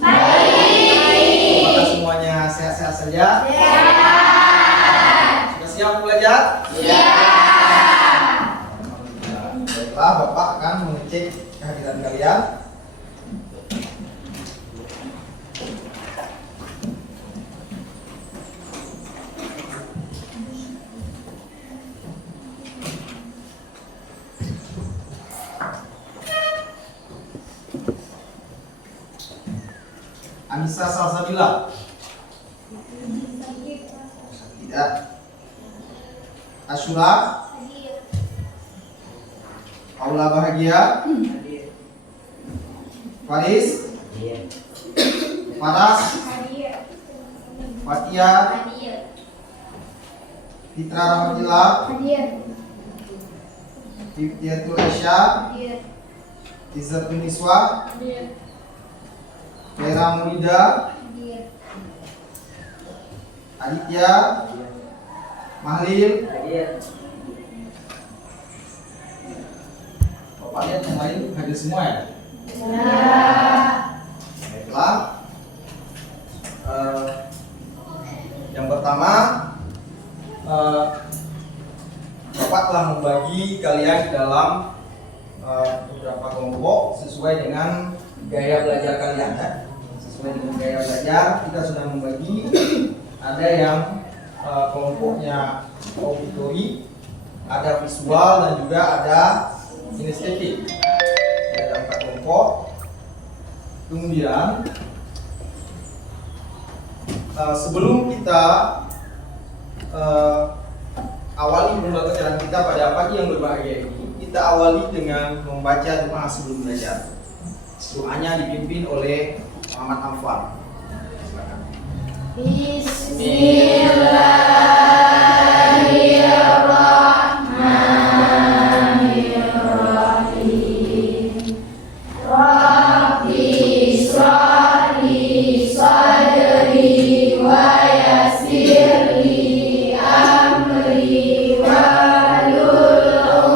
Baik. Apakah semuanya sehat-sehat saja? Sudah siap belajar? Baiklah, Bapak akan mengecek kehadiran kalian. Anissa Salsabila. Tidak. Asyura. Paula Bahagia. Faris. Faras. Fatia. Fitra Rahmatilla. Fiftiatul Aisyah. Izzatul Niswa. Vera Murida. Aditya. Mahlil. Bapak lihat yang lain hadir semua ya? Baiklah. Yang pertama, Bapak telah membagi kalian di dalam beberapa kelompok sesuai dengan gaya belajar kalian ya. Sesuai dengan gaya belajar kita sudah membagi. Ada yang kelompoknya auditori, ada visual dan juga ada kinestetik. Ada 4 kelompok. Kemudian sebelum kita awali pembelajaran kita pada pagi yang berbahagia ini, kita awali dengan membaca doa sebelum belajar. Doanya dipimpin oleh Muhammad Amfar. Silakan. Bismillahirrahmanirrahim. Rabbi shrah li sadri wa yassir li amri wahlul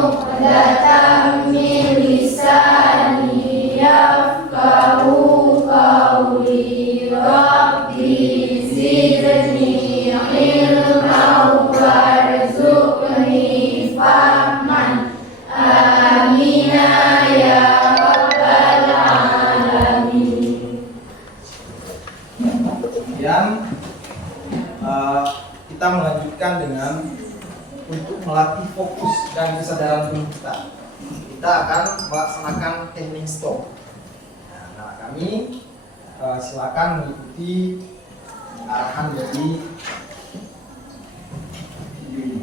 'uqdatam min lisani yafqahu qawli. Rabbi zidni ilman warzuqni fahman. Amina ya rabbal alamin. Kemudian kita melanjutkan dengan untuk melatih fokus dan kesadaran tubuh kita. Kita akan melaksanakan handling stop. Nah, kami silakan mengikuti arahan dari video ini.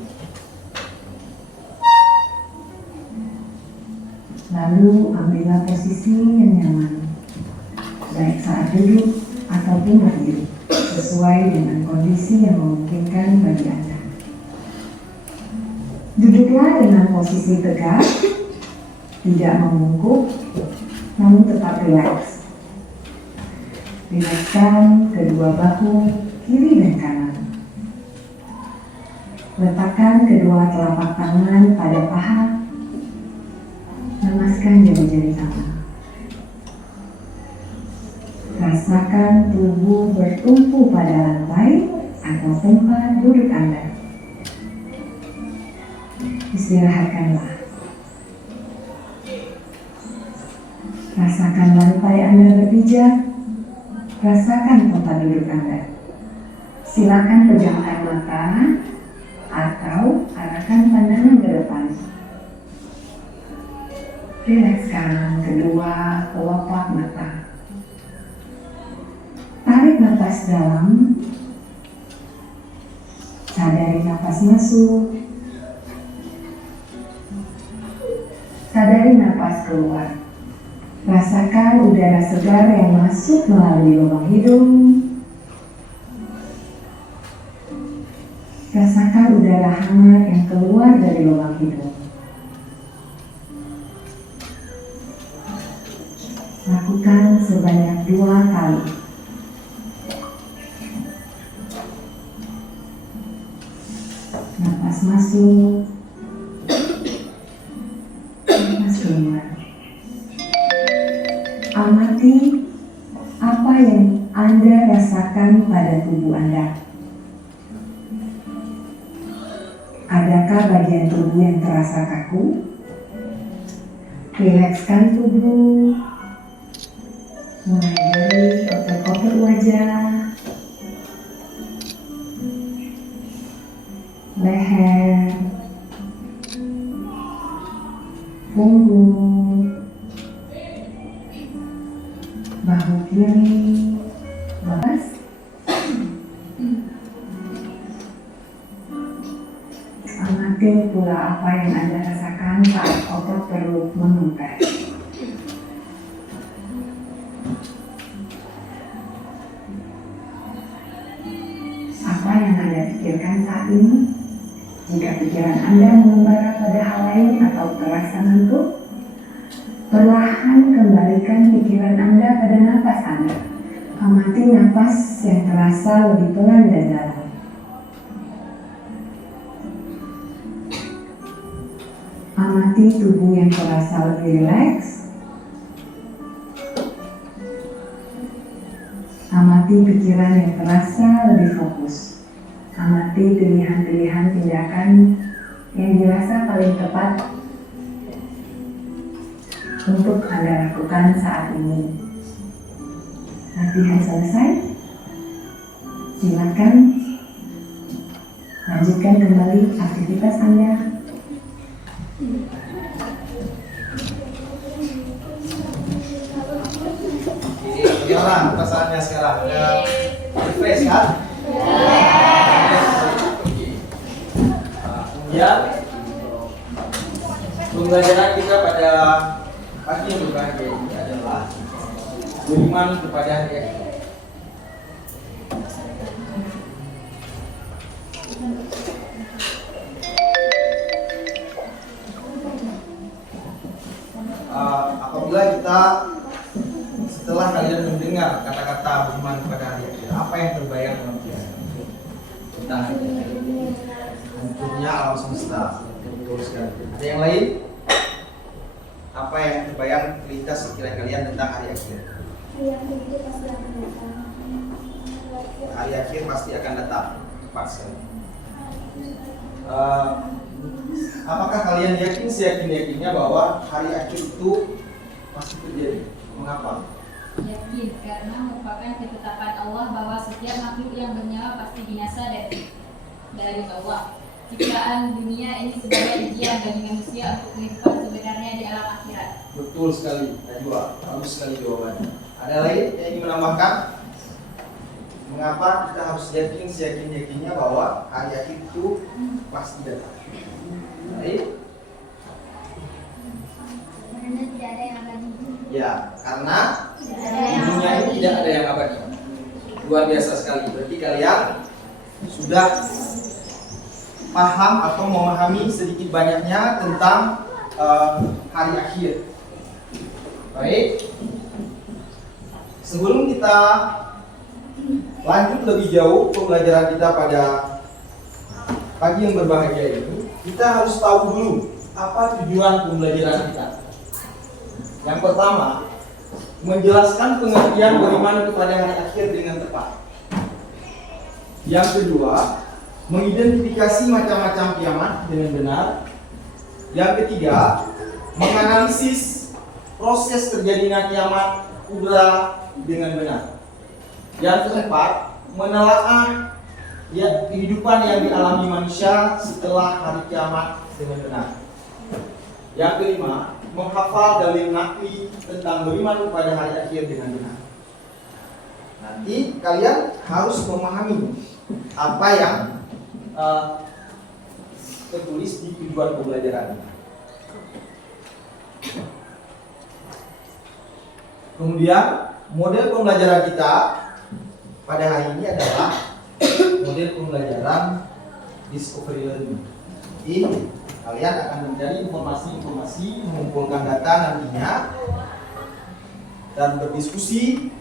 Lalu ambillah posisi yang nyaman, baik saat duduk ataupun berdiri, sesuai dengan kondisi yang memungkinkan bagi Anda. Duduklah dengan posisi tegak, tidak membungkuk, namun tetap rileks. Rilekskan kedua bahu kiri dan kanan. Letakkan kedua telapak tangan pada paha. Lemaskan jari-jari tangan. Rasakan tubuh bertumpu pada lantai atau tempat duduk Anda. Istirahatkanlah. Rasakan lantai Anda berpijak. Rasakan tempat duduk Anda. Silakan pejamkan mata atau arahkan pandangan ke depan. Rilekskan kedua kelopak mata. Tarik nafas dalam. Sadari nafas masuk. Sadari nafas keluar. Rasakan udara segar yang masuk melalui lubang hidung. Rasakan udara hangat yang keluar dari lubang hidung. Lakukan sebanyak 2 kali. Napas masuk, napas keluar. Amati apa yang Anda rasakan pada tubuh Anda? Adakah bagian tubuh yang terasa kaku? Rilekskan tubuh, mulai dari otot-otot wajah, leher, punggung, bahu kiri, lepas. Amati pula apa yang Anda rasakan saat otot perut mengempes. Apa yang Anda pikirkan saat ini? Jika pikiran Anda mengembara pada hal lain atau terasa ngantuk, perlahan kembalikan pikiran Anda pada napas Anda. Amati napas yang terasa lebih pelan dan dalam. Amati tubuh yang terasa lebih rileks. Amati pikiran yang terasa lebih fokus. Amati pilihan-pilihan tindakan yang dirasa paling tepat untuk Anda lakukan saat ini. Latihan selesai. Silakan lanjutkan kembali aktivitas Anda. Sekarang perasaannya sekarang udah refresh kan? Kemudian pembelajaran kita pada pagi yang berbahagia ini adalah beriman kepada hari akhir. Apabila kita setelah kalian mendengar kata-kata beriman kepada hari akhir, apa yang terbayang dalam pikiran tentang hancurnya alam semesta? Ada yang lain? Apa yang terbayang terlintas pikiran kalian tentang hari akhir? Hari akhir pasti akan datang. Tepat sekali. Apakah kalian yakin seyakin-yakinnya bahwa hari akhir itu pasti terjadi? Mengapa? Yakin, karena merupakan ketetapan Allah bahwa setiap makhluk yang bernyawa pasti binasa dari Allah. Ciptaan dunia ini sebagai ujian bagi manusia untuk kehidupan sebenarnya di alam akhirat. Betul sekali, Najwa. Bagus sekali jawabannya. Ada lain yang ingin menambahkan? Mengapa kita harus yakin seyakin-yakinnya bahwa hari akhir itu pasti datang? Baik. Karena tidak ada yang abadi. Ya, karena dunia ini tidak ada yang abadi. Luar biasa sekali. Berarti kalian sudah paham atau memahami sedikit banyaknya tentang hari akhir. Baik. Sebelum kita lanjut lebih jauh pembelajaran kita pada pagi yang berbahagia ini, kita harus tahu dulu apa tujuan pembelajaran kita. Yang pertama, menjelaskan pengertian beriman kepada hari akhir dengan tepat. Yang kedua, mengidentifikasi macam-macam kiamat dengan benar. Yang ketiga, menganalisis proses terjadinya kiamat kubra dengan benar. Yang keempat, menelaah kehidupan yang dialami manusia setelah hari kiamat dengan benar. Yang kelima, menghafal dalil nakli tentang beriman kepada hari akhir dengan benar. Nanti kalian harus memahami apa yang tertulis di tujuan pembelajaran. Kemudian model pembelajaran kita pada hari ini adalah model pembelajaran discovery learning. Jadi kalian akan mencari informasi-informasi, mengumpulkan data nantinya, dan berdiskusi,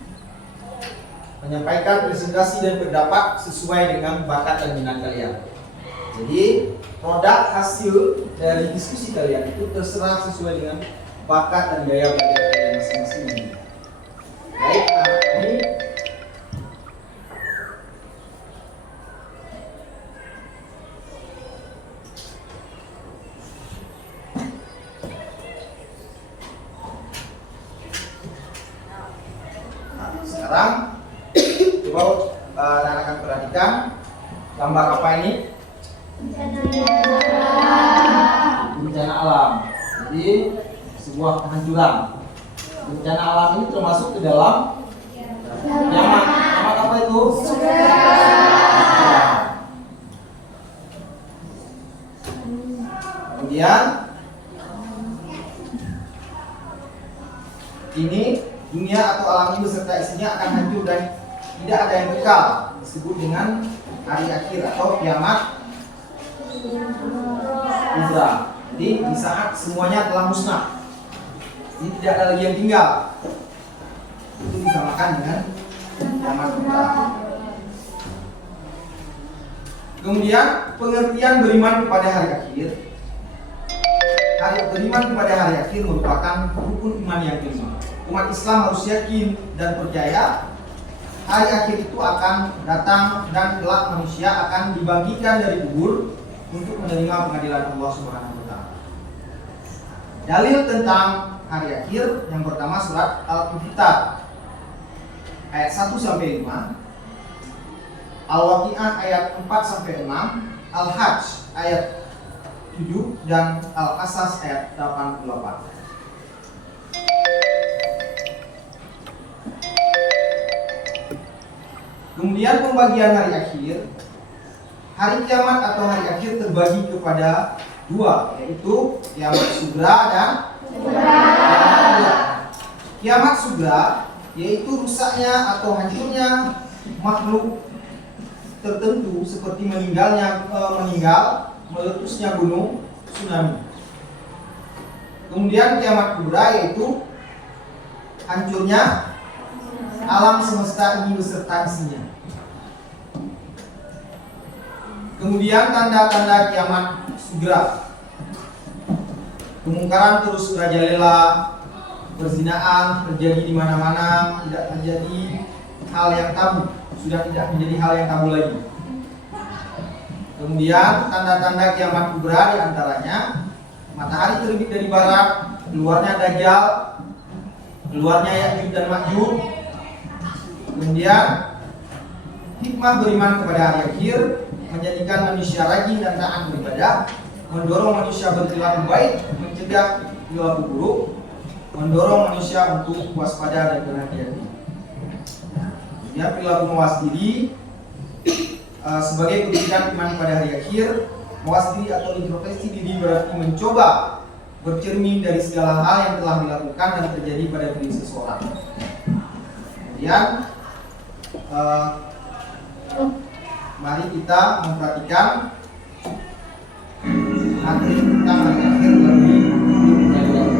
menyampaikan presentasi dan pendapat sesuai dengan bakat dan minat kalian. Jadi produk hasil dari diskusi kalian itu terserah sesuai dengan bakat dan gaya belajar kalian masing-masing. Baik, nah ini sekarang coba anak akan perhatikan gambar apa ini? Bencana alam. Jadi sebuah kehancuran. Bencana alam ini termasuk ke dalam kiamat. Kiamat apa itu? Kemudian ini dunia atau alam ini beserta isinya akan hancur dan tidak ada yang kekal, disebut dengan hari akhir atau kiamat kubra. Jadi di saat semuanya telah musnah, jadi tidak ada lagi yang tinggal, itu disamakan dengan kiamat kubra. Kemudian pengertian beriman kepada hari akhir. Beriman kepada hari akhir merupakan rukun iman yang kelima. Umat Islam harus yakin dan percaya hari akhir itu akan datang dan kelak manusia akan dibangkitkan dari kubur untuk menerima pengadilan Allah Subhanahu wa taala. Dalil tentang hari akhir yang pertama surat Al-Infitar ayat 1 sampai 5, Al-Waqi'ah ayat 4 sampai 6, Al-Hajj ayat 7 dan Al-Qasas ayat 88. Kemudian pembagian hari akhir. Hari kiamat atau hari akhir terbagi kepada dua, yaitu kiamat sugra dan kiamat sugra, yaitu rusaknya atau hancurnya makhluk tertentu seperti meninggal, meletusnya gunung, tsunami. Kemudian kiamat kubra yaitu hancurnya alam semesta ini beserta isinya. Kemudian tanda-tanda kiamat sugra. Kemungkaran terus merajalela, perzinaan terjadi di mana-mana, tidak terjadi hal yang tabu, sudah tidak menjadi hal yang tabu lagi. Kemudian tanda-tanda kiamat kubra diantaranya matahari terbit dari barat, keluarnya Dajjal, keluarnya Ya'juj dan Ma'juj. Kemudian hikmah beriman kepada hari akhir menjadikan manusia rajin dan taat beribadah, mendorong manusia berperilaku baik, mencegah perilaku buruk, mendorong manusia untuk waspada dan berhati-hati. Ya, perilaku mawas diri sebagai pendidikan iman pada hari akhir. Mawas diri atau introspeksi diri berarti mencoba bercermin dari segala hal yang telah dilakukan dan terjadi pada diri seseorang. Kemudian mari kita memperhatikan materi tentang hari akhir lebih jauh.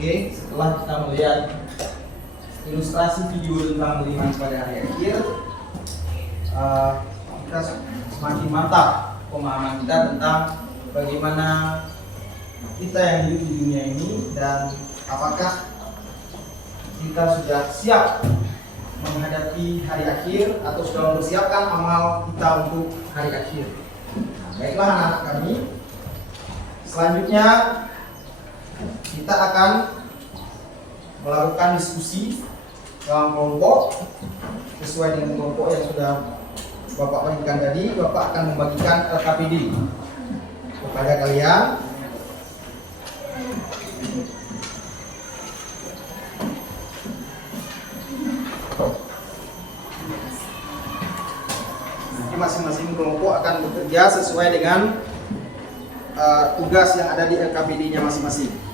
Oke, setelah kita melihat ilustrasi video tentang beriman pada hari akhir, kita semakin mantap pemahaman kita tentang bagaimana kita yang hidup di dunia ini dan apakah kita sudah siap menghadapi hari akhir atau sudah mempersiapkan amal kita untuk hari akhir. Baiklah anak-anak kami, selanjutnya kita akan melakukan diskusi dalam kelompok sesuai dengan kelompok yang sudah Bapak bagikan tadi. Bapak akan membagikan LKPD kepada kalian. Nanti masing-masing kelompok akan bekerja sesuai dengan tugas yang ada di LKPD-nya masing-masing.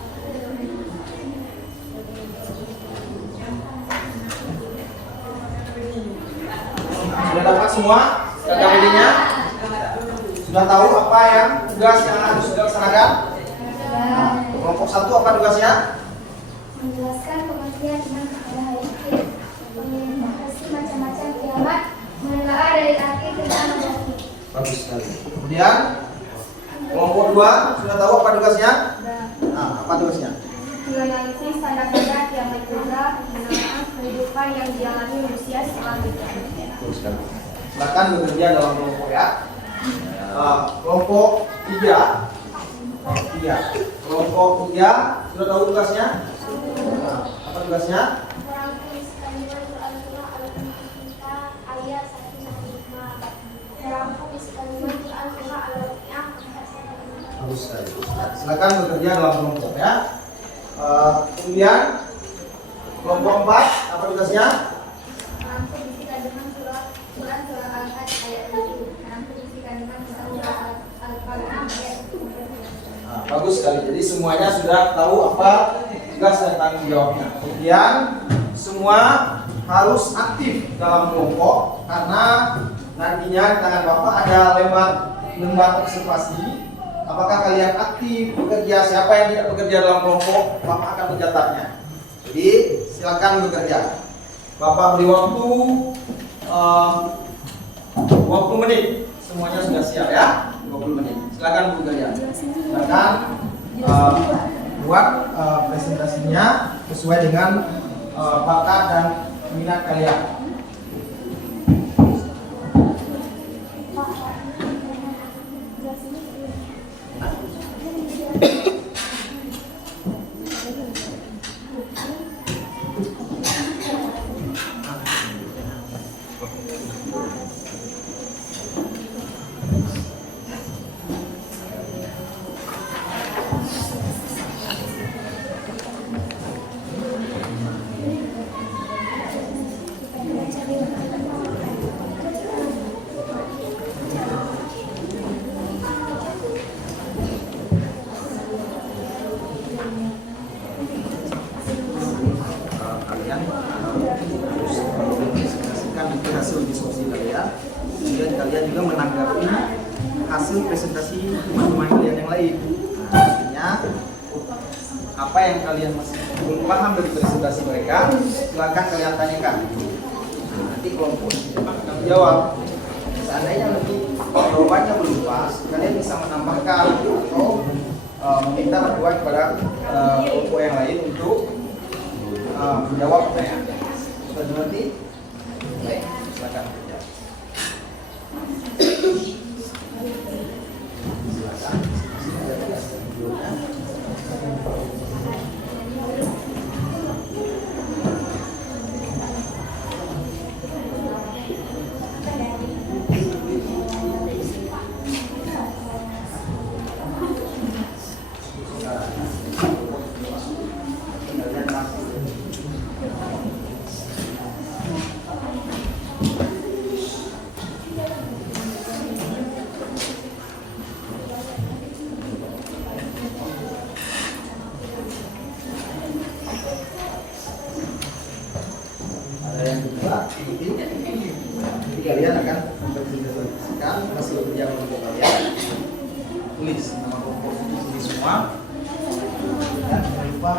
Sudah dapat semua LKPD-nya? Sudah tahu apa yang tugas yang harus dilaksanakan? Kelompok 1 apa tugasnya? Menjelaskan pengertian iman kepada hari akhir, mengenai macam-macam kiamat, menelaah dari akhir ke dalam hati. Bagus sekali. Kemudian kelompok 2 sudah tahu apa tugasnya? Nah, apa tugasnya? Menganalisis tanda-tanda kiamat juga, mengenai kehidupan yang dialami manusia selanjutnya. Bagus sekali. Silakan bekerja dalam kelompok ya. Kelompok 3. Kelompok 3 sudah tahu tugasnya? Nah, apa tugasnya? Bagus sekali. Silakan bekerja dalam kelompok ya. Kemudian kelompok 4 apa tugasnya? Bagus sekali. Jadi semuanya sudah tahu apa tugas dan tanggung jawabnya. Kemudian semua harus aktif dalam kelompok karena nantinya di tangan Bapak ada lembar observasi. Apakah kalian aktif bekerja? Siapa yang tidak bekerja dalam kelompok, Bapak akan mencatatnya. Jadi silakan bekerja. Bapak beri waktu 20 menit. Semuanya sudah siap ya? 20 menit. Silakan bekerja. Silakan buat presentasinya sesuai dengan bakat dan minat kalian. Hasil diskusi kalian, kemudian kalian juga menanggapi hasil presentasi teman-teman kalian yang lain. Nah, artinya apa yang kalian masih belum paham dari presentasi mereka, silakan kalian tanyakan. Nanti kelompok akan jawab. Seandainya nanti jawabannya belum pas, kalian bisa menambahkan atau meminta bantuan kepada kelompok yang lain untuk menjawab pertanyaan. Sudah mengerti? Baik, silakan kerja. Silakan. Jadi kalian akan mempresentasikan hasil kerja kelompok kalian. Tulis nama kelompok itu semua dan jangan lupa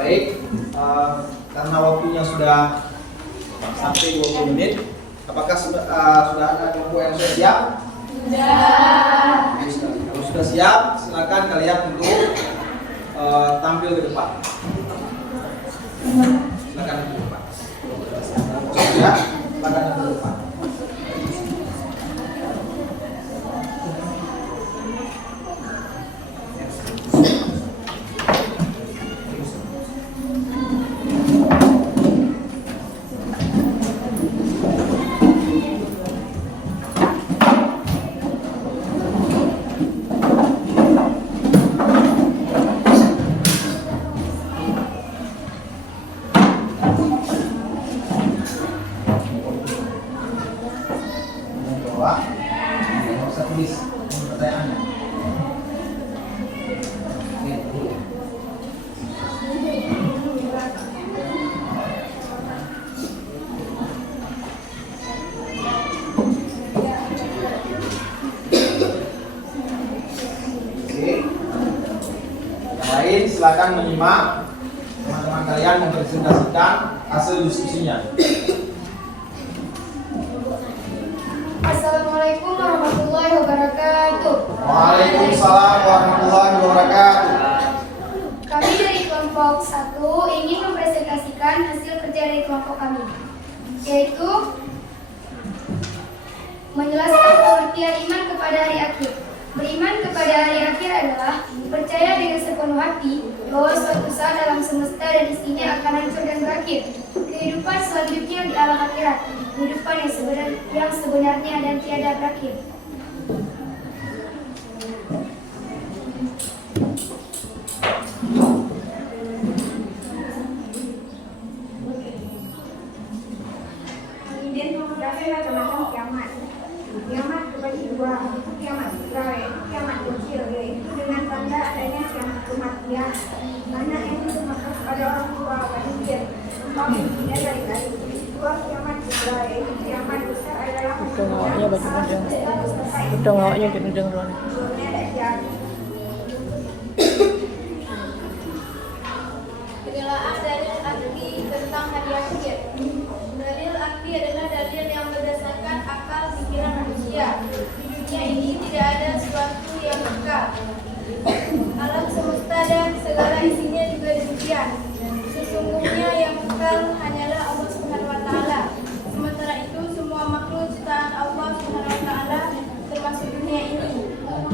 Baik, karena waktunya sudah sampai 20 menit, apakah sudah ada kelompok yang sudah siap? Sudah. Kalau sudah siap, silakan kalian untuk tampil ke depan. Silakan ke depan. Sudah, silakan ke depan. Silakan menyimak teman-teman kalian mempresentasikan hasil diskusinya. Assalamualaikum warahmatullahi wabarakatuh. Waalaikumsalam warahmatullahi wabarakatuh. Kami dari kelompok 1 ingin mempresentasikan hasil kerja dari kelompok kami, yaitu menjelaskan pengertian iman kepada hari akhir. Beriman kepada hari akhir adalah percaya dengan sepenuh hati bahwa suatu saat alam semesta dan isinya akan hancur dan berakhir. Kehidupan selanjutnya di alam akhirat, kehidupan yang sebenarnya dan tiada berakhir. Kemudian menghadapi macam-macam kiamat. Kiamat terbagi dua, kiamat Israel, kiamat kecil, yaitu dengan tanda adanya kiamat kematian. Anak yang dimaksud pada orang tua manusia, tidak dari kayu. Dua kiamat Israel, yaitu kiamat besar adalah Penilaian dalil akli tentang hari akhir. Dalil akli adalah dalil yang berdasarkan akal pikiran manusia. Di dunia ini tidak ada sesuatu yang kekal. Alam semesta dan segala isinya juga demikian. Sesungguhnya yang kekal hanyalah Allah Subhanahu wa taala. Sementara itu semua makhluk ciptaan Allah Subhanahu wa taala termasuk dunia ini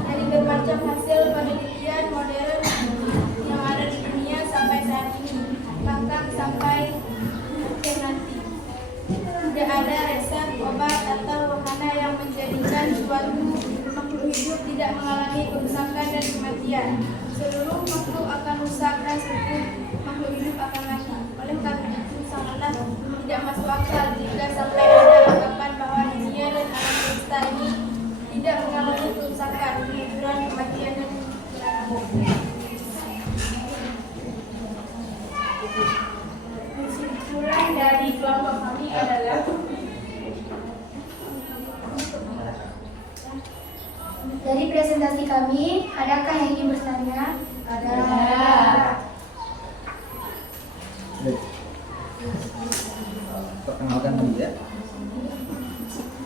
dari bermacam hasil penelitian modern yang ada di dunia sampai saat ini, bahkan sampai akhir nanti. Tidak ada resep, obat, atau wahana yang menjadikan suatu makhluk hidup tidak mengalami kerusakan dan kematian. Seluruh makhluk akan rusak dan seluruh makhluk hidup akan mati. Oleh karena itu sangatlah tidak masuk akal jika sampai ada anggapan bahwa dunia dan alam semesta ini tidak mengalami kerusakan, kehancuran, kematian, dan kesimpulan dari kelompok kami adalah dari presentasi kami, adakah yang ingin bertanya? Ada. Perkenalkan diri ya.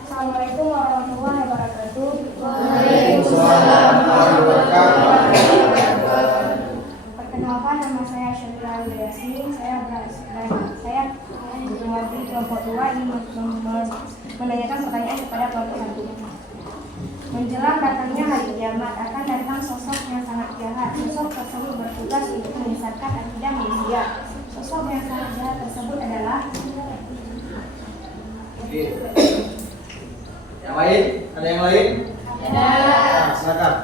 Assalamualaikum warahmatullahi wabarakatuh. Waalaikumsalam warahmatullahi wabarakatuh. Perkenalkan, nama saya Syafira Yasin. Saya mewakili kelompok 2 ini menanyakan pertanyaan kepada kelompok satu. Menjelang datangnya hari kiamat akan datang sosok yang sangat jahat. Sosok tersebut bertugas untuk menyesatkan akidah manusia. Sosok yang sangat jahat tersebut adalah Oke. Yang lain? Ada yang lain? Ada. Nah, silakan.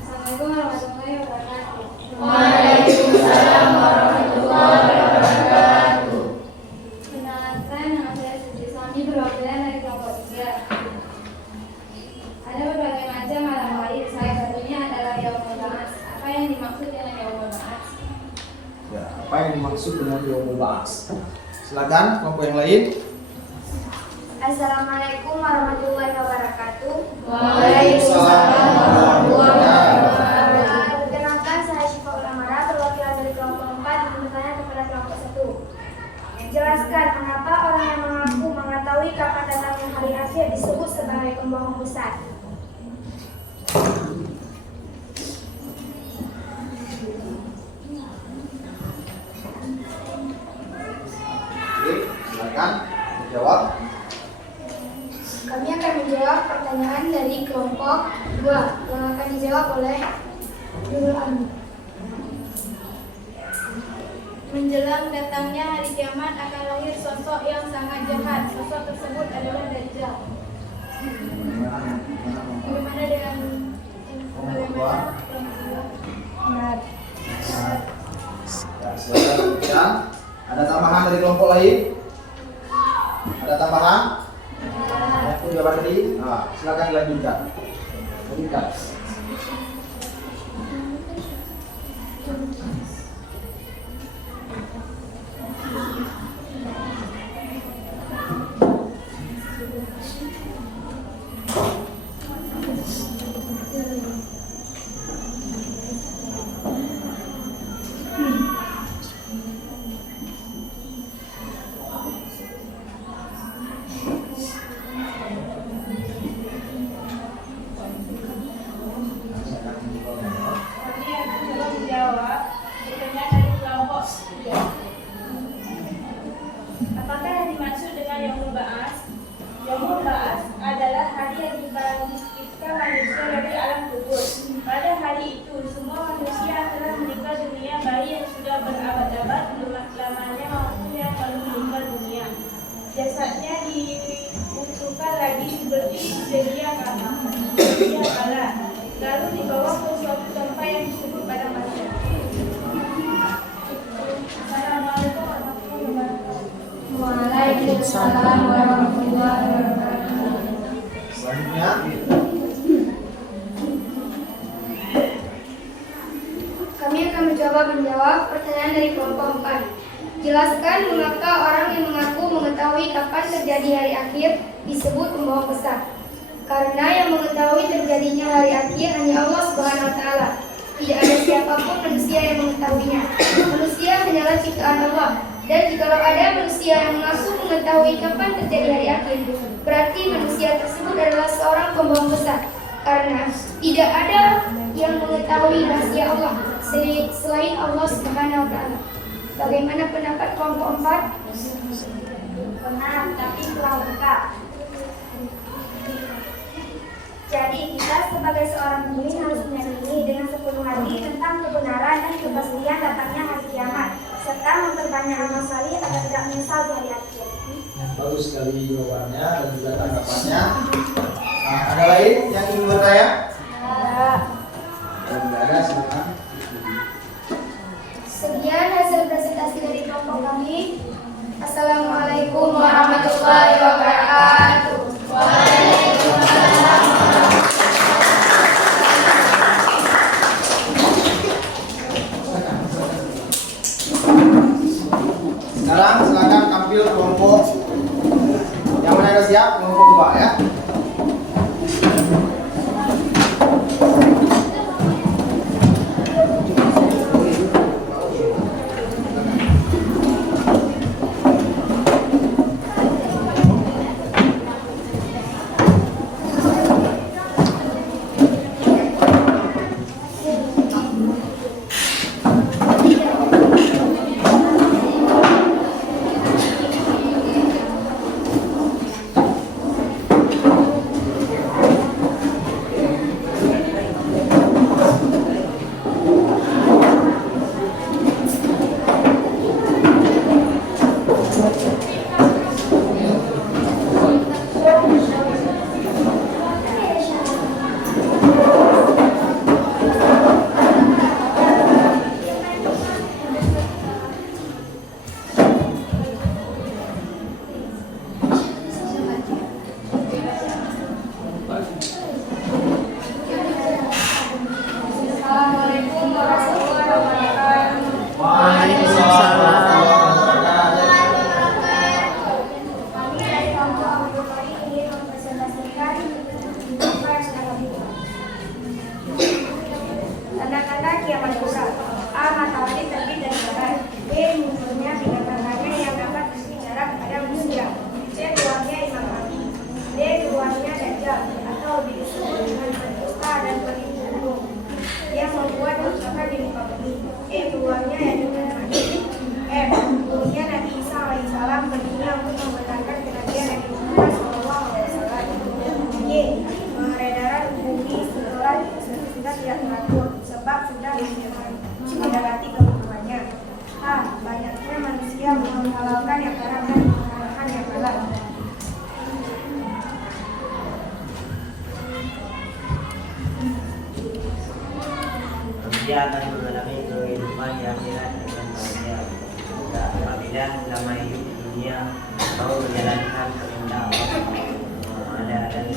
Assalamualaikum warahmatullahi wabarakatuh. Waalaikumsalam warahmatullahi wabarakatuh. Perkenalkan, nama saya Suci Sony, perwakilan dari kelompok 3. Ada berbagai macam alam gaib, salah satunya adalah Yaumul Ba'ats. Apa yang dimaksud dengan Yaumul Ba'ats? Ya, apa yang dimaksud dengan Yaumul Ba'ats? Silakan kelompok yang lain. Assalamualaikum warahmatullahi wabarakatuh. Waalaikumsalam warahmatullahi wabarakatuh. Perkenalkan, saya Syifa Ulamara, perwakilan dari kelompok 4 yang bertanya kepada kelompok 1. Jelaskan mengapa orang yang mengaku mengetahui kapan datangnya hari akhir disebut sebagai pembohong besar. Oke, silakan jawab. Kami akan menjawab pertanyaan dari kelompok 2 yang akan dijawab oleh Nurul Amin. Menjelang datangnya hari kiamat akan lahir sosok yang sangat jahat. Sosok tersebut adalah Dajjal. Bagaimana dengan bagaimana kelompok 2? Benar. Ya, silakan lanjutkan. Ada tambahan dari kelompok lain? Ada tambahan? Aku jawab tadi. Nah, silakan dilanjutkan. Lanjutkan. Kami akan coba menjawab pertanyaan dari kelompok 3. Apakah yang dimaksud dengan Yaumul Ba'ats? Yaumul Ba'ats adalah hari yang dibangkitkan manusia dari alam kubur. Pada hari itu, semua manusia telah meninggal dunia, baik yang sudah berabad-abad lamanya maupun yang baru meninggal dunia. Jasadnya diutuhkan lagi seperti sedia kala, lalu dibawa ke suatu tempat yang disebut padang mahsyar. Assalamualaikum warahmatullahi wabarakatuh. Waalaikumsalam warahmatullahi wabarakatuh. Selanjutnya, Kami akan menjawab pertanyaan dari kelompok 4. Jelaskan mengapa orang yang mengaku mengetahui kapan terjadi hari akhir disebut pembohong besar. Karena yang mengetahui terjadinya hari akhir hanya Allah Subhanahu wa taala. Tidak ada siapapun manusia yang mengetahuinya. Manusia hanyalah ciptaan Allah. Dan jikalau ada manusia yang mengaku mengetahui kapan terjadi hari akhir, berarti manusia tersebut adalah seorang pembohong besar. Karena tidak ada yang mengetahui rahasia Allah selain Allah Subhanahu wa taala. Bagaimana pendapat kelompok 4? Benar, tapi kurang lengkap. Jadi kita sebagai seorang mukmin harus meyakini dengan sepenuh hati tentang kebenaran dan kepastian datangnya hari kiamat, serta memperbanyak amal salih agar tidak menyesal di hari akhir. bagus sekali jawabannya dan juga tanggapannya. Nah, ada lain yang ingin bertanya? Kalau tidak ada, silakan. Sekian hasil presentasi dari kelompok kami. Assalamualaikum warahmatullahi wabarakatuh. Sekarang silakan tampil kelompok yang mana ada siap, kelompok 2 ya. akan mengalami kehidupan di akhirat dengan bahagia. Dan apabila selama hidup di dunia kau menjalankan perintah Allah dan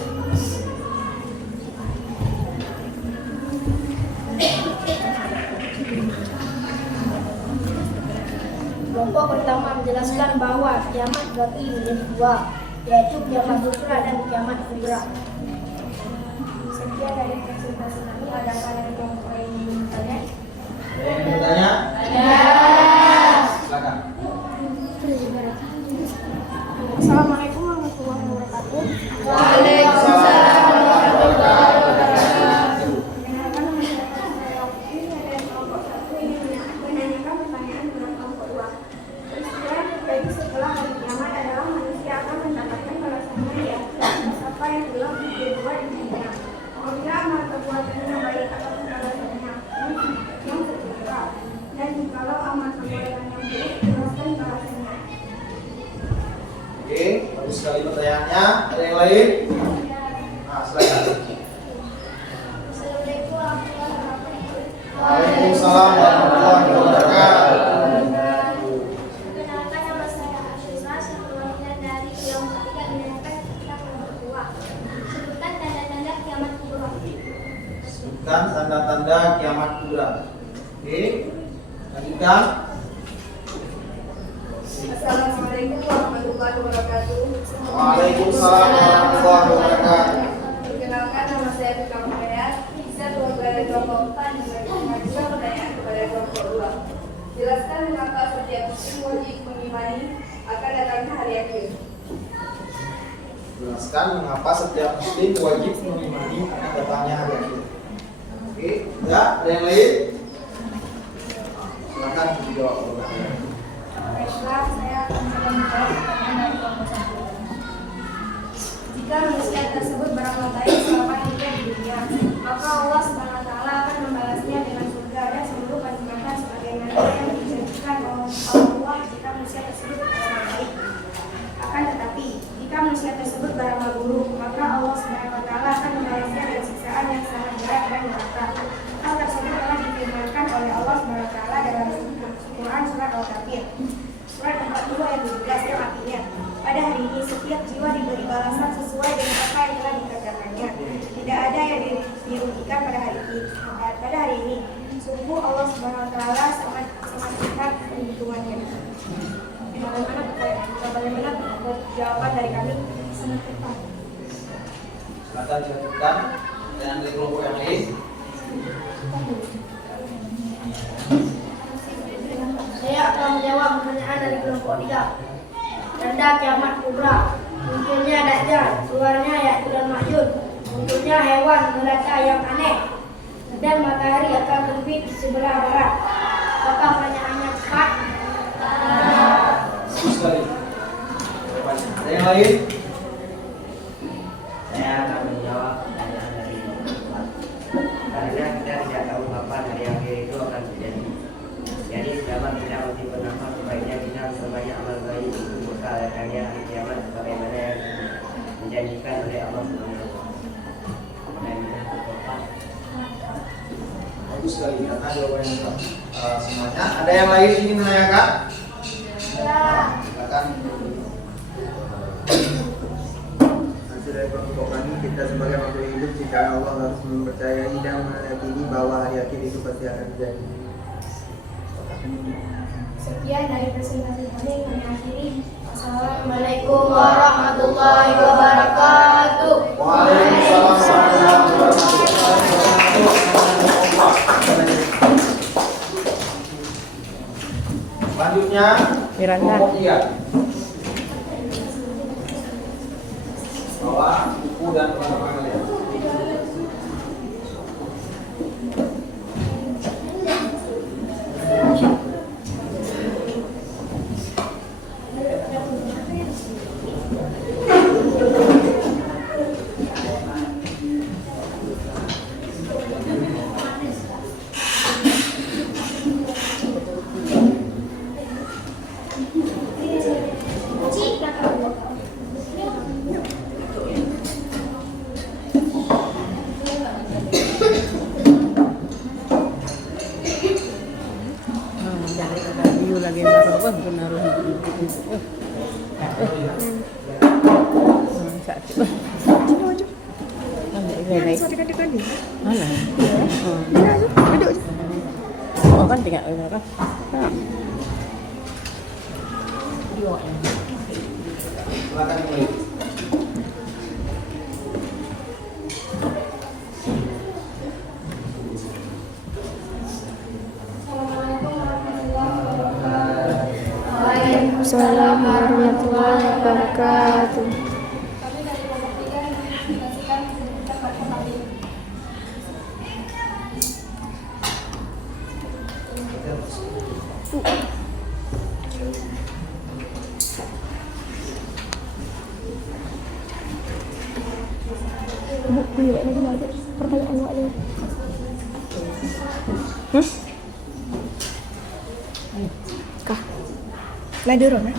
Kelompok pertama menjelaskan bahwa kiamat dibagi menjadi dua, yaitu kiamat sukra dan kiamat kubra. Sekian dari presentasi kami. Adakah dari kelompok yang ingin bertanya? Ada yang bertanya? Ada. Silakan. Assalamualaikum warahmatullahi wabarakatuh. Waalaikumsalam warahmatullahi wabarakatuh. Perkenalkan, nama saya Oki. Ada kelompok 1 ini menanyakan pertanyaan dengan kelompok 2. Peristiwa yang terjadi setelah hari kiamat adalah manusia akan mendapatkan balasannya di akhirat apa yang telah dibuat di dunia. Apabila amal perbuatannya baik akan balasannya yang sejahtera, dan jikalau amal perbuatannya buruk jelaskan balasannya. Oke, bagus sekali pertanyaannya. Ada yang lain? Nah, silakan. Assalamualaikum warahmatullahi wabarakatuh. Waalaikumsalam warahmatullahi wabarakatuh. Perkenalkan, nama saya Ashisma, sekeluarga dari kelompok 3 menanyakan tentang kelompok 2. Sebutkan tanda-tanda kiamat kubra. Sebutkan tanda-tanda kiamat kubra. Oke, lanjutkan. Assalamualaikum warahmatullahi wabarakatuh. Waalaikumsalam warahmatullahi wabarakatuh. Perkenalkan, nama saya Tukang Hidayat. Saya keluarga dari kelompok 4 mengajukan pertanyaan kepada kelompok 2. Jelaskan mengapa setiap muslim wajib mengimani akan datangnya hari akhir. Jelaskan mengapa setiap muslim wajib mengimani akan datangnya hari akhir. Oke, ya, ada yang lain? Silakan dijawab. Baiklah, saya akan menjawab pertanyaan dari kelompok 1. Jika manusia tersebut beramal baik selama hidupnya di dunia, maka Allah SWT akan membalasnya dengan surga dan seluruh kenikmatan sebagaimana yang dijanjikan oleh Allah jika manusia tersebut beramal baik. Akan tetapi, jika manusia tersebut beramal buruk, maka Allah SWT akan membalasnya dengan siksaan yang sangat berat dan neraka. Hal tersebut telah difirmankan oleh Allah SWT dalam Quran surat Al-Kafir. Surat 42 ayat 12 yang artinya, pada hari ini setiap jiwa diberi balasan sesuai dengan apa yang telah dikerjakannya. Tidak ada yang dirugikan pada hari ini. Sungguh Allah SWT sangat dekat perhitungannya. Bagaimana jawaban dari kami? Silakan dilanjutkan. Dan dari kelompok yang lain. Saya akan menjawab pertanyaan dari kelompok 3. Tanda kiamat kubra. Munculnya Dajjal, keluarnya Ya'juj dan Ma'juj. Munculnya hewan melata yang aneh. Dan matahari akan terbit di sebelah barat. Apakah pertanyaannya tepat? Bagus sekali. Jawabannya. Ada yang lain? saya akan menjawab pertanyaan dari kelompok 4. Karena kita tidak tahu kapan hari akhir itu akan terjadi. Jadi selama kita masih bernafas, sebaiknya kita memperbanyak amal baik untuk bekal datangnya hari kiamat sebagaimana yang dijanjikan oleh Allah Subhanahu wa Ta'ala. Bagus sekali karena jawabannya lengkap semuanya. Ada yang lain ingin menanyakan? Ya. Silakan. Hasil dari kelompok kami, kita sebagai makhluk hidup jika Allah harus mempercayai dan meyakini bahwa hari akhir itu pasti akan terjadi. Sekian dari presentasi kami akhiri. Assalamualaikum warahmatullahi wabarakatuh. Waalaikumsalam warahmatullahi wabarakatuh. Selanjutnya kelompok 3. Bawa buku dan perlengkapan kalian. Oh kan tinggal kan. Silakan dimulai. Assalamualaikum warahmatullahi wabarakatuh. Waalaikumsalam warahmatullahi wabarakatuh. Kami dari kelompok 3 menyaksikan kita pada kali. Lah durung kan?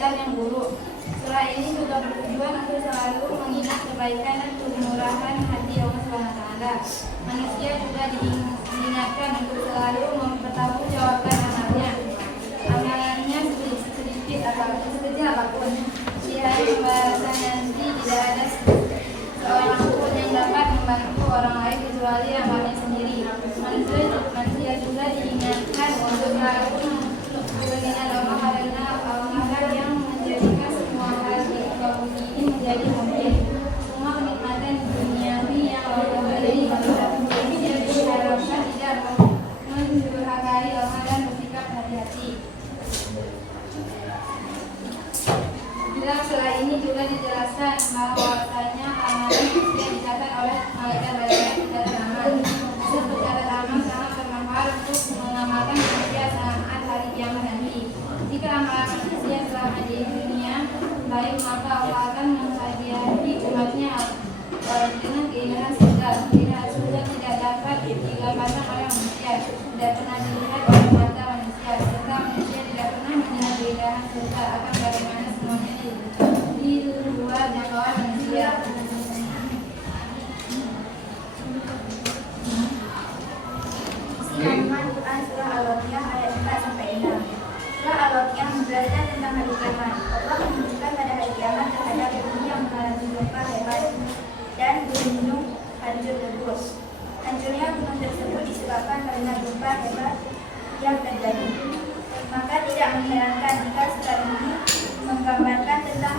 Yang buruk. Surah ini juga bertujuan untuk selalu mengingat kebaikan dan kemurahan hati Allah SWT. Manusia juga diingatkan untuk selalu mempertanggungjawabkan amalnya. Amalannya sedikit apapun. Di hari pembalasan nanti tidak ada seorang pun yang dapat membantu orang lain kecuali amalnya sendiri. Manusia juga diingatkan untuk selalu mengingat Allah karena Allah yang menjadikan semua hal di muka bumi ini menjadi mungkin. Semua kenikmatan duniawi yang Allah beri tidak diharapkan tidak mendurhakai Allah dan bersikap hati-hati. Dalam surah ini juga dijelaskan bahwasanya amalan manusia dicatat oleh malaikat tidak aman. Hasil pencatat amal sangat bermanfaat untuk mengamalkan manusia saat hari kiamat nanti. Jika amalan manusia selama di dunia baik, maka Allah akan menghadiahi umatnya dengan keindahan surga. Keindahan surga tidak dapat digapasang oleh manusia, tidak pernah dilihat oleh mata manusia, serta manusia tidak pernah melihat keindahan surga. Akan bagaimana semuanya di luar jangkauan manusia. Bismillahirrahmanirrahim. Surah Al-Waqiah ayat 4 sampai 6. Surah Al-Waqiah menjelaskan tentang hari kiamat. Allah menunjukkan pada hari kiamat terhadap bumi yang mengalami gempa hebat dan gunung hancur lebur. Hancurnya gunung tersebut disebabkan karena gempa hebat yang terjadi. Maka tidak mengherankan jika surah ini menggambarkan tentang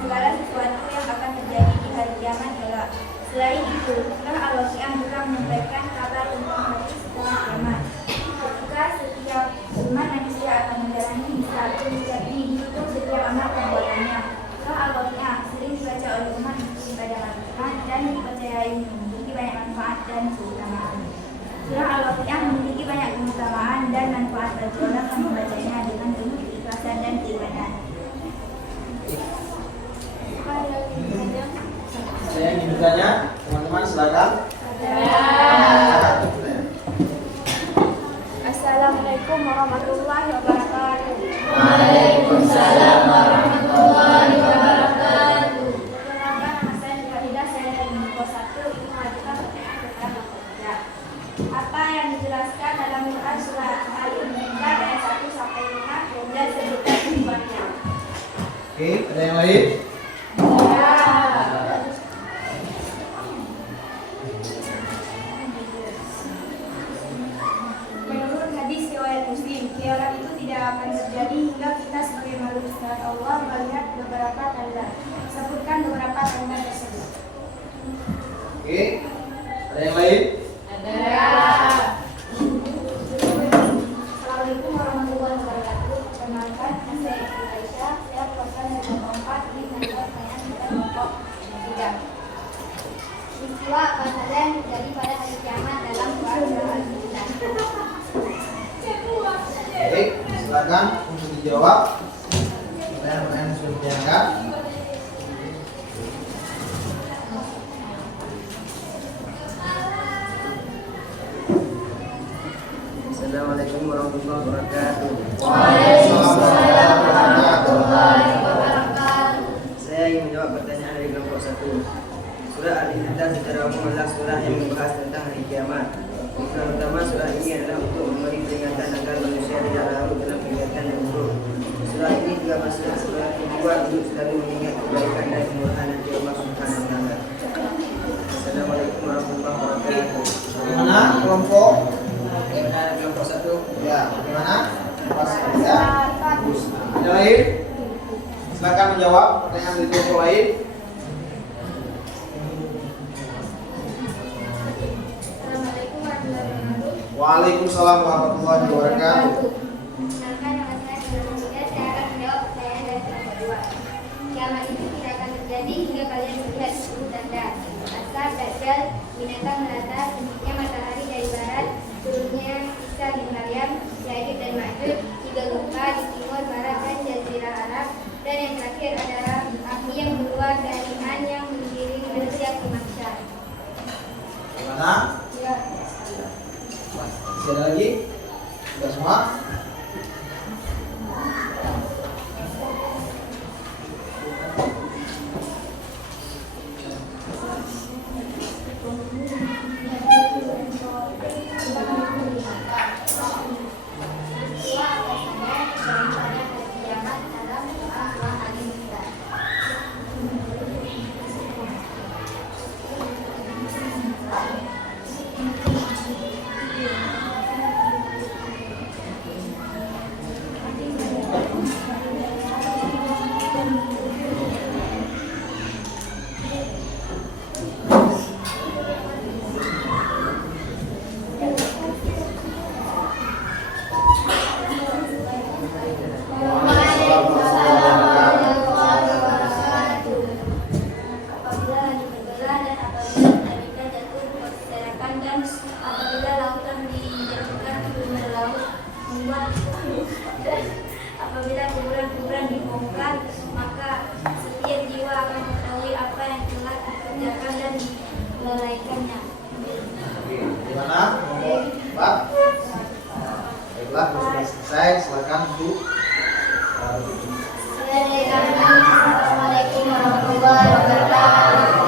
segala sesuatu yang akan terjadi di hari kiamat kelak. Selain itu, surah Al-Waqiah juga menyampaikan kabar tentang hari setelah kiamat. Ketika setiap umat manusia akan menjalani hisab, hisab ini ditutup setiap amal perbuatannya. Surah Al-Waqiah sering dibaca oleh umat muslim pada malam dan dipercayai memiliki banyak manfaat dan keutamaan. Surah Al-Waqiah memiliki banyak keutamaan dan manfaat bagi orang yang membacanya dengan penuh keikhlasan dan keimanan. Saya ingin bertanya, teman-teman silakan. Assalamualaikum warahmatullahi wabarakatuh. Waalaikumsalam warahmatullahi wabarakatuh. Perkenalkan, nama saya Faridah, saya dari Miko 1 ini mengajukan pertanyaan kepada kelompok 3. Apa yang dijelaskan dalam Quran surah Al-Imran ayat 1 sampai 5 dan sebutkan tujuannya? Oke, ada yang lain? Menurut hadis riwayat Muslim, kiamat itu tidak akan terjadi hingga kita sebagai malaikat Allah melihat beberapa tanda. Sebutkan beberapa tanda tersebut. Oke, ada yang lain? Assalamualaikum warahmatullahi wabarakatuh. Perkenalkan, saya Ibu Aisyah. Saya peserta dari kelompok 4 ini menjawab pertanyaan kita kelompok 3. Peristiwa apa saja yang terjadi pada hari kiamat dalam Quran surah Al-Imran? silakan untuk dijawab pertanyaan-pertanyaan yang sudah diangkat. Assalamualaikum warahmatullahi wabarakatuh. Waalaikumsalam warahmatullahi wabarakatuh. Saya ingin menjawab pertanyaan dari kelompok 1. Surah Al-Insan secara umum adalah surah yang membahas tentang hari kiamat. Tujuan utama surah ini adalah untuk memberi peringatan agar manusia tidak larut dalam kegiatan yang buruk. Surah ini juga masuk surah dibuat untuk selalu mengingat kebaikan dan kemurahan hati Allah Subhanahu wa taala. Assalamualaikum warahmatullahi wabarakatuh. Bagaimana kelompok? Bagaimana kelompok 1? Ya, bagaimana? Pas ya. Bagus. Ada lain? Silakan menjawab pertanyaan dari kelompok lain. Assalamualaikum warahmatullahi wabarakatuh. Waalaikumsalam warahmatullahi wabarakatuh. Perkenalkan, nama saya Nurul Huda. Saya akan menjawab pertanyaan dari kelompok 2. Kiamat itu tidak akan terjadi hingga kalian melihat 10 tanda. Asal, Dajjal, binatang melata, sembunyinya matahari dari barat, turunnya Isa bin Maryam, Ya'juj dan Ma'juj, 3 gempa di timur, barat, dan jazirah Arab, dan yang terakhir adalah api yang keluar dari Han yang mengiringi manusia ke mahsyar. Bagaimana? Ya. Masih ada lagi? Sudah semua? Apabila kuburan-kuburan dibongkar, maka setiap jiwa akan mengetahui apa yang telah dikerjakan dan dilalaikannya. Bagaimana? Pak? Baiklah, sudah selesai. Silakan untuk Assalamualaikum warahmatullahi wabarakatuh.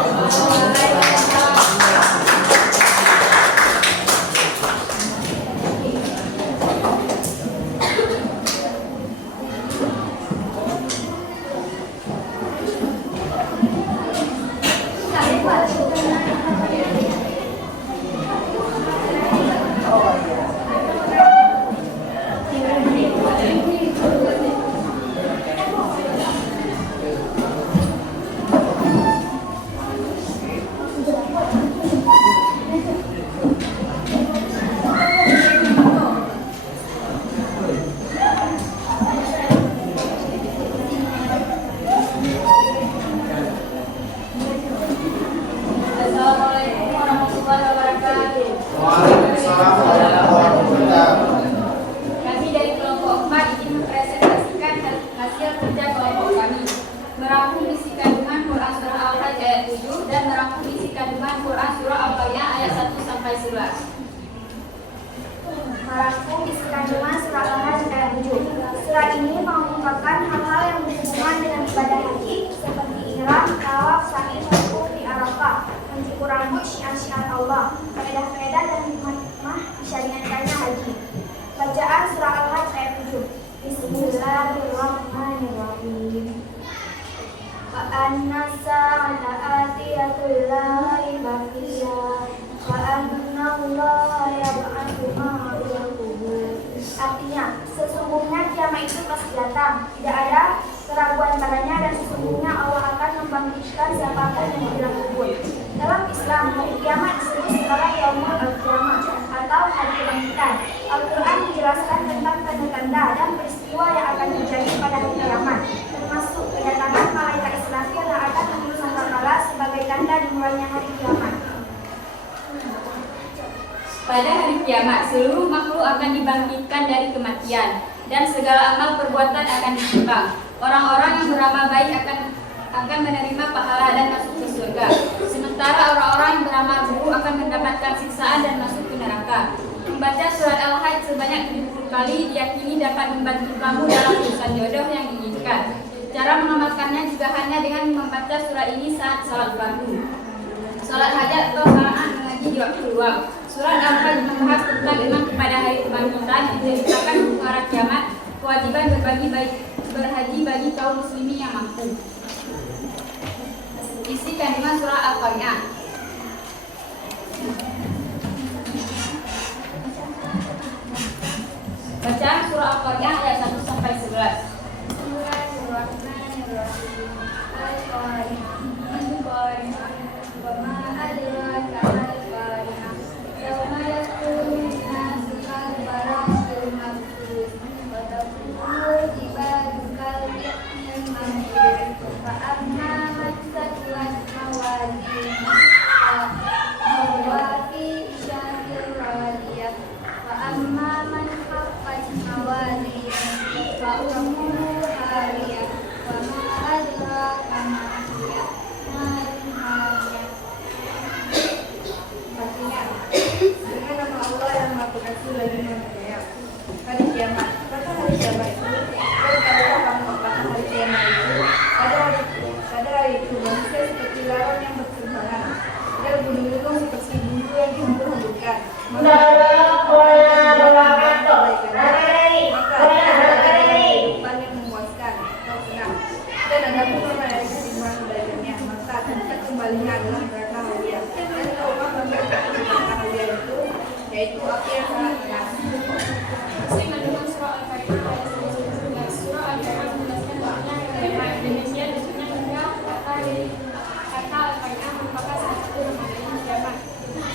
Assalamualaikum warahmatullahi wabarakatuh. Waalaikumsalam warahmatullahi wabarakatuh. Kami dari kelompok 4 ingin mempresentasikan hasil kerja kelompok kami. Merangkum isi kandungan Quran Surah Al-Hajj ayat 7 dan merangkum isi kandungan Quran Surah Al-Bayyinah ayat 1 sampai 11. Merangkum isi kandungan surah Al-Hajj ayat 7. Surah ini mengungkapkan hal-hal yang berhubungan dengan ibadah haji seperti ihram, tawaf, sa'i, wukuf di Arafah, mencukur rambut, syiar-syiar Allah, faedah-faedah dan hikmah disyariatkannya haji. Bacaan surah Al-Hajj ayat 7. Bismillahirrahmanirrahim. Wa anna sa'ata atiyatul la raiba fiha wa anna Allah yab'atsu man fil qubur. Artinya, sesungguhnya kiamat itu pasti datang, tidak ada keraguan padanya, dan sesungguhnya Allah akan membangkitkan siapapun yang di dalam kubur. Dalam Islam, hari kiamat disebut sebagai Yaumul Al-Qiyamah atau hari kebangkitan. Al-Quran menjelaskan tentang tanda-tanda dan peristiwa yang akan terjadi pada hari kiamat, termasuk kedatangan malaikat Israfil yang akan membunuh sangkakala sebagai tanda dimulainya hari kiamat. Pada hari kiamat, seluruh makhluk akan dibangkitkan dari kematian, dan segala amal perbuatan akan ditimbang. Orang-orang yang beramal baik akan menerima pahala dan masuk ke surga. Sementara orang-orang yang beramal buruk akan mendapatkan siksaan dan masuk ke neraka. Membaca surat Al-Hajj sebanyak 70 kali diyakini dapat membantu kamu dalam urusan jodoh yang diinginkan. Cara mengamalkannya juga hanya dengan membaca surat ini saat salat fardu, salat hajat atau saat mengaji di waktu luang. Surat Al-Hajj membahas tentang iman kepada hari kebangkitan, menceritakan hukum hari kiamat, kewajiban berhaji bagi kaum muslimin yang mampu. Isi kandungan surah Al-Qari'ah. Bacaan surah Al-Qari'ah ayat 1 sampai 11. Bismillahirrahmanirrahim. Al-Qari'ah. Al-Qari'ah. Wa ma adraka mal-Qari'ah. Yauma yakunu an-nasu kal-farashil mabthus. Wa takunu jibalu kal-'ihnin manfuz. Fa amma man thaqulat mawazinuhu fa fi 'ishatin radiyah. Wa amma man khaffat mawazinuhu fa ummuhu hawiyah. Wa ma adraka ma hiya narun hamiyah. Artinya, dengan nama Allah yang Maha Pengasih lagi Maha Penyayang. Hari kiamat. Kata hari kiamat itu, katakanlah kamu apakah hari kiamat itu? Pada hari itu manusia seperti laron yang berterbangan, dan gunung-gunung seperti bumbu yang dihembur-hemburkan. Maka ada kehidupan yang memuaskan atau senang, dan ada pula dari kehidupan belajarnya. Maka tempat kembalinya adalah neraka hawiyah. Dan Allah memberitahu neraka hawiyah itu, yaitu api yang sangat panas. Isi kandungan surah Al-Qari'ah ayat 11. Surah Al-Qari'ah menjelaskan bahwa tema Indonesia tentunya hingga kata Al-Qari'ah merupakan salah satu ramalan kiamat.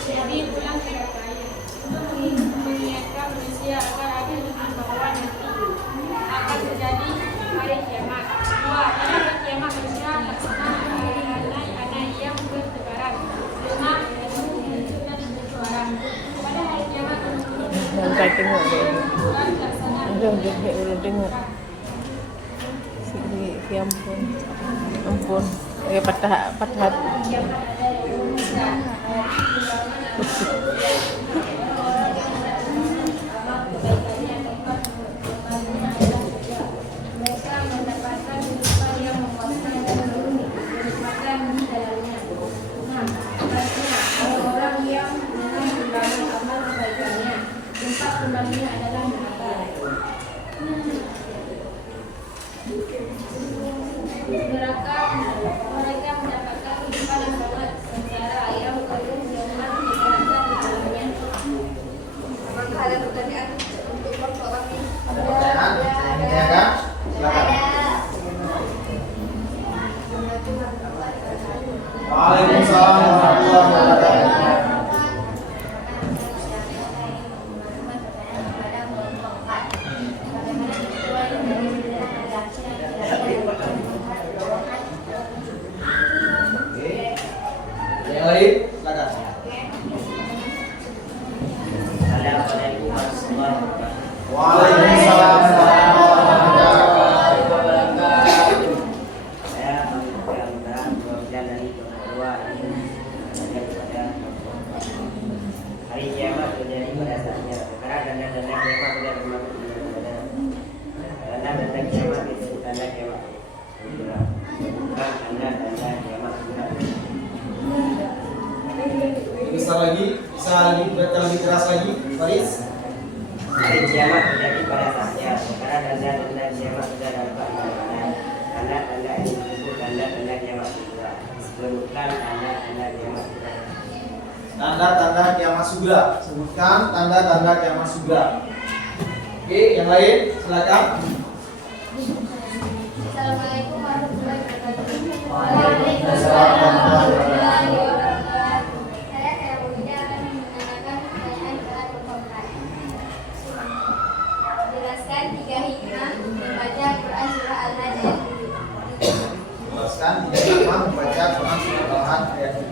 Jadi pulang ke raya untuk mengingatkan manusia agar ada iman bahwa nanti akan terjadi hari kiamat. Pada hari kiamat manusia laksanakan hari anak yang bertebaran, lemah, dan bersuara. Pada hari kiamat Sampai tengok dia. Belum tengok. Si ampun. Ampun. Patah. Mereka mendapatkan kehidupan yang memuaskan dan menikmati di dalamnya. Nah, artinya orang yang dengan membangun amal kebaikannya, tempat kembalinya adalah neraka. Neraka mereka mendapatkan kehidupan yang sangat sengsara yang penuh dengan kejahatan di dalamnya. Apakah ada pertanyaan untuk Bapak kami? Ada pertanyaan? Saya ingin tanyakan. Silakan. Waalaikumsalam warahmatullahi wabarakatuh. Oke. Yang lain, silakan. Assalamualaikum warahmatullahi wabarakatuh. Waalaikumsalam warahmatullahi wabarakatuh. Saya mengucapkan kemudian dari kedua ini ada kepada hari kiamat terjadi pada saatnya. Karena tanda-tanda kiamat sudah termasuk di dalam tanda kiamat itu tanda kiamat. Bukan tanda-tanda kiamat sudah. Bisa lagi baca lebih keras lagi, Faris. Hari kiamat terjadi pada saatnya. Karena tanda-tanda kiamat sudah dapat dilakukan. Tanda-tanda ini disebut tanda-tanda kiamat sudah. Sebutkan tanda-tanda kiamat sudah. Tanda-tanda kiamat sudah. Sebutkan tanda-tanda kiamat sudah. Oke, yang lain silakan. Assalamualaikum warahmatullahi wabarakatuh. Waalaikumsalam warahmatullahi wabarakatuh. Saya Khairulida akan menanyakan pertanyaan kepada Bapak. Jelaskan 3 hikmah membaca Quran surah Al-Hajj ayat 7. Jelaskan 3 hikmah membaca Quran surah Al-Hajj ayat 7.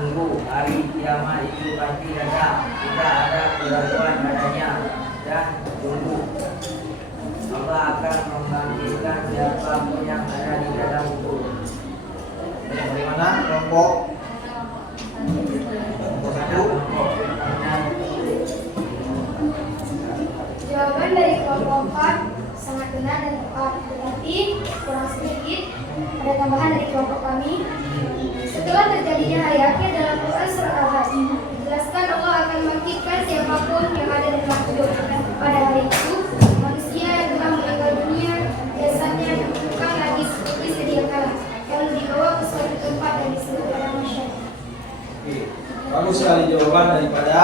Sungguh hari kiamat itu pasti datang, tidak ada keraguan padanya. Dan tunggu, Allah akan membangkitkan siapapun yang ada di dalam kubur. Bagaimana kelompok satu? Jawaban dari kelompok 4 sangat benar dan tepat, tetapi kurang sedikit ada tambahan dari kelompok kami. Setelah terjadinya hari akhir dalam Quran surat Al-Hajj, dijelaskan Allah akan membangkitkan siapapun yang ada di dalam kubur. Pada hari itu, manusia yang telah meninggal dunia jasadnya dikumpulkan lagi seperti sedia kala, lalu dibawa ke suatu tempat dan disebut pada masyarakat. Oke, bagus sekali jawaban daripada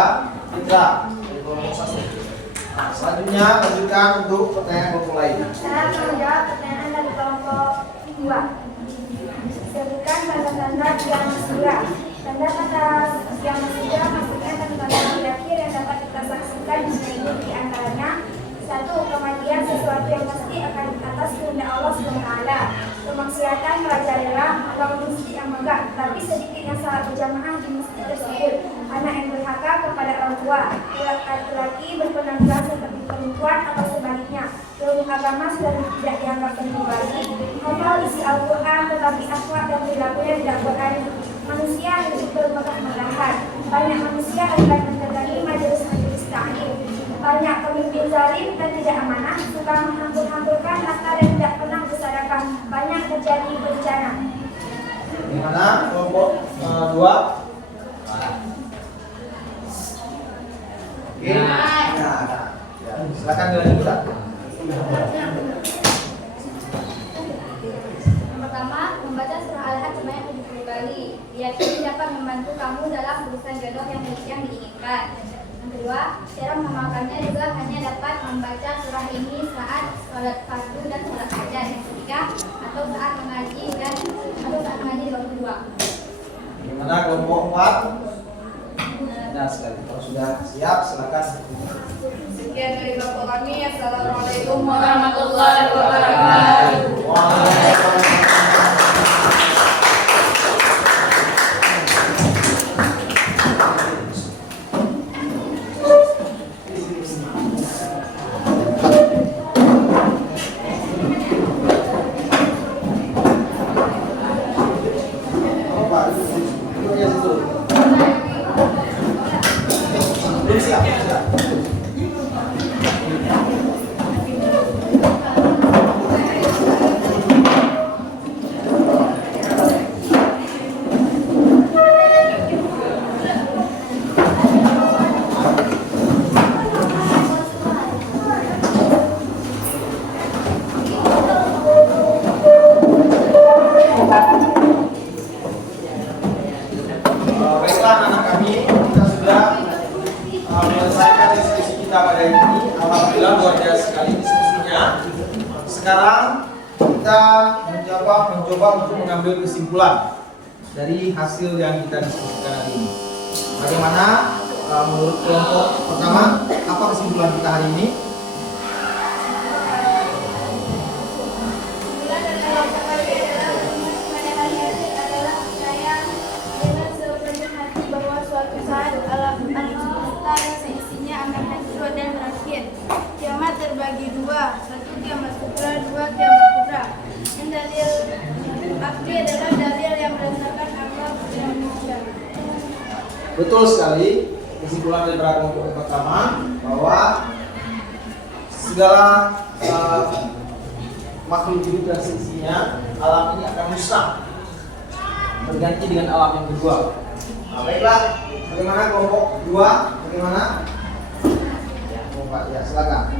Fitra dari kelompok 1. Nah, selanjutnya lanjutkan untuk pertanyaan kelompok lain. Saya akan menjawab pertanyaan dari kelompok 2. Sebutkan tanda-tanda kiamat segera. Tanda-tanda kiamat segera maksudnya tanda-tanda hari akhir yang dapat kita saksikan di dunia ini, di antaranya 1. Kematian sesuatu yang pasti akan atas kehendak Allah SWT. Kemaksiatan merajalela atau masjid yang megah, tapi sedikitnya salat berjamaah di masjid tersebut. Anak yang berhaka kepada orang tua, laki-laki berpenampilan seperti perempuan atau sebaliknya. Ilmu agama sudah tidak dianggap penting lagi. Hafal isi Al-Quran tetapi akhlak dan perilakunya tidak baik. Manusia hidup bermegah-megahan. Banyak manusia akan mendatangi majelis-majelis taklim. Banyak pemimpin zalim dan tidak amanah, suka menghambur-hamburkan harta dan tidak pernah bersedekah. Banyak terjadi bencana. Bagaimana kelompok 2? Oke. Nah, ya, silakan dilanjutkan. Yang pertama, membaca surah Al-Hajj sebanyak 70 kali. Diyakini dapat membantu kamu dalam urusan jodoh yang diinginkan. Yang kedua, cara mengamalkannya juga hanya dapat membaca surah ini saat sholat fardu dan sholat hajat. Yang ketiga, atau saat mengaji di waktu dua. Bagaimana kelompok 4? Nah, sekali. Kalau sudah siap, silakan. Sekian dari kelompok kami. Assalamualaikum warahmatullahi wabarakatuh. Baiklah anak kami, kita sudah menyelesaikan diskusi kita pada ini. Alhamdulillah luar biasa sekali diskusinya. Sekarang kita mencoba untuk mengambil kesimpulan dari hasil yang kita diskusikan hari ini. Bagaimana menurut kelompok pertama, apa kesimpulan kita hari ini? Kiamat terbagi dua, satu kiamat kubra, dua kiamat kubra. Yang dalil akli adalah dalil yang berdasarkan akal dan manusia. Betul sekali. Kesimpulan dari kelompok yang pertama bahwa segala makhluk hidup dan seisinya alam ini akan musnah berganti dengan alam yang kedua. Nah, baiklah, bagaimana kelompok dua? Bagaimana? Ya, silakan.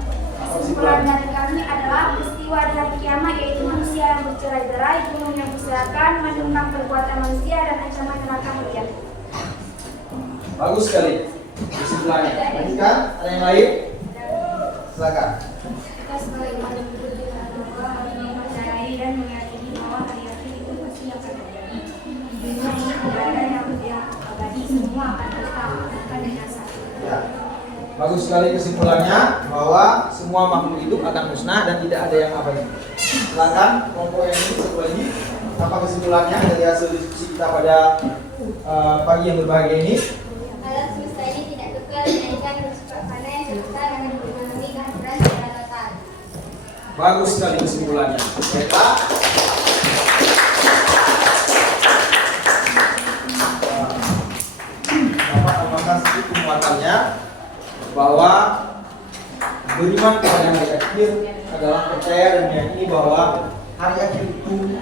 Kesimpulan dari kami adalah peristiwa di hari kiamat yaitu manusia yang bercerai-berai, gunung yang berserakan, menentang perbuatan manusia dan ancaman neraka mulia. Bagus sekali kesimpulannya. Lanjutkan, ada yang lain? Silakan. Kita sebagai umat yang beriman kepada Allah harus mempercayai dan meyakini bahwa hari akhir itu pasti akan terjadi. Di dunia ini tidak ada yang abadi, semua akan tetap akan binasa. Ya. Bagus sekali kesimpulannya bahwa semua makhluk hidup akan musnah dan tidak ada yang abadi. Silakan kelompok yang ini satu lagi. Apa kesimpulannya dari hasil diskusi kita pada pagi yang berbahagia ini? Alam semesta ini tidak kekal, melainkan bersifat fana yang serta dengan mengalami kehadiran secara total. Bagus sekali kesimpulannya. Baiklah. Bapak apakah sedikit penguatannya bahwa beriman kepada hari akhir adalah percaya dan meyakini bahwa hari akhir itu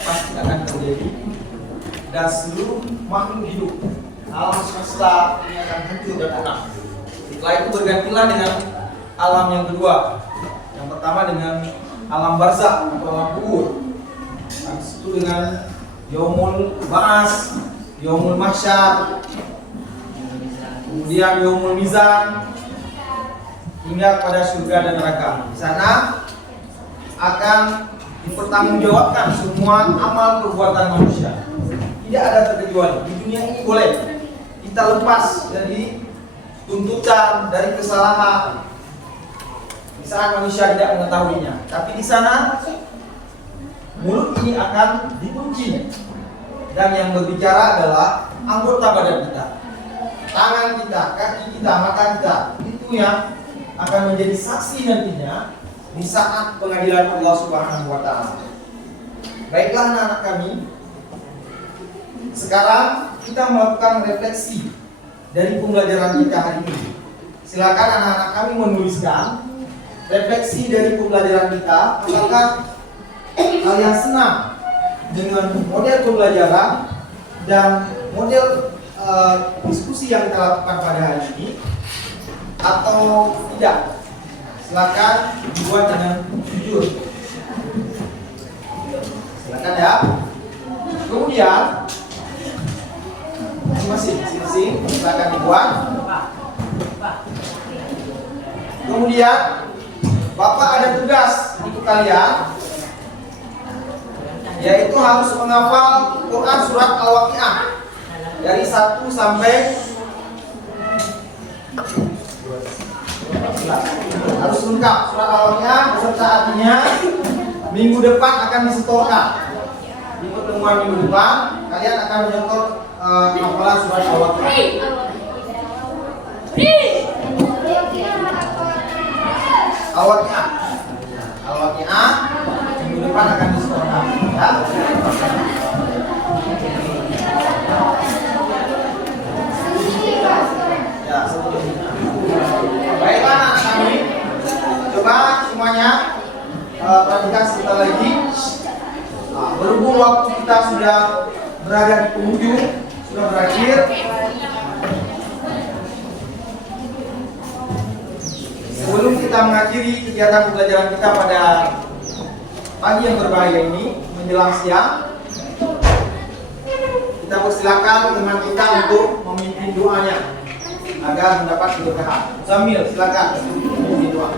pasti akan terjadi dan seluruh makhluk hidup alam semesta ini akan hancur dan punah. Setelah itu bergantilah dengan alam yang kedua. Yang pertama dengan alam barzakh atau alam kubur. Habis itu dengan yaumul ba'ats, yaumul mahsyar, kemudian yaumul mizan, hingga kepada surga dan neraka. Di sana akan dipertanggungjawabkan semua amal perbuatan manusia. Tidak ada terkecuali. Di dunia ini boleh kita lepas dari tuntutan, dari kesalahan di saat manusia tidak mengetahuinya. Tapi di sana mulut ini akan dikunci dan yang berbicara adalah anggota badan kita, tangan kita, kaki kita, mata kita. Itu yang akan menjadi saksi nantinya di saat pengadilan Allah Subhanahu wa taala. Baiklah anak-anak kami, sekarang kita melakukan refleksi dari pembelajaran kita hari ini. Silakan anak-anak kami menuliskan refleksi dari pembelajaran kita. Apakah kalian senang dengan model pembelajaran dan model diskusi yang kita lakukan pada hari ini atau tidak? Silakan dibuat dengan jujur. Silakan ya. Kemudian masing-masing silakan dibuat. Kemudian Bapak ada tugas untuk kalian, yaitu harus menghafal Quran surat Al-Waqiah dari 1 sampai 11. Harus lengkap surat Al-Waqiah beserta artinya. Minggu depan akan disetorkan. Di pertemuan minggu depan kalian akan menyetor hafalan surat Al-Waqiah. Al-Waqiah minggu depan akan disetorkan ya. Ya, baiklah anak kami, coba semuanya perhatikan sebentar lagi. Berhubung waktu kita sudah berada di penghujung, sudah berakhir. Sebelum kita mengakhiri kegiatan pembelajaran kita pada pagi yang berbahagia ini menjelang siang, kita persilakan teman kita untuk memimpin doanya agar mendapat keberkahan. Zamil, silakan memimpin doa.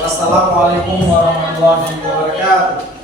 Wassalamualaikum warahmatullahi wabarakatuh.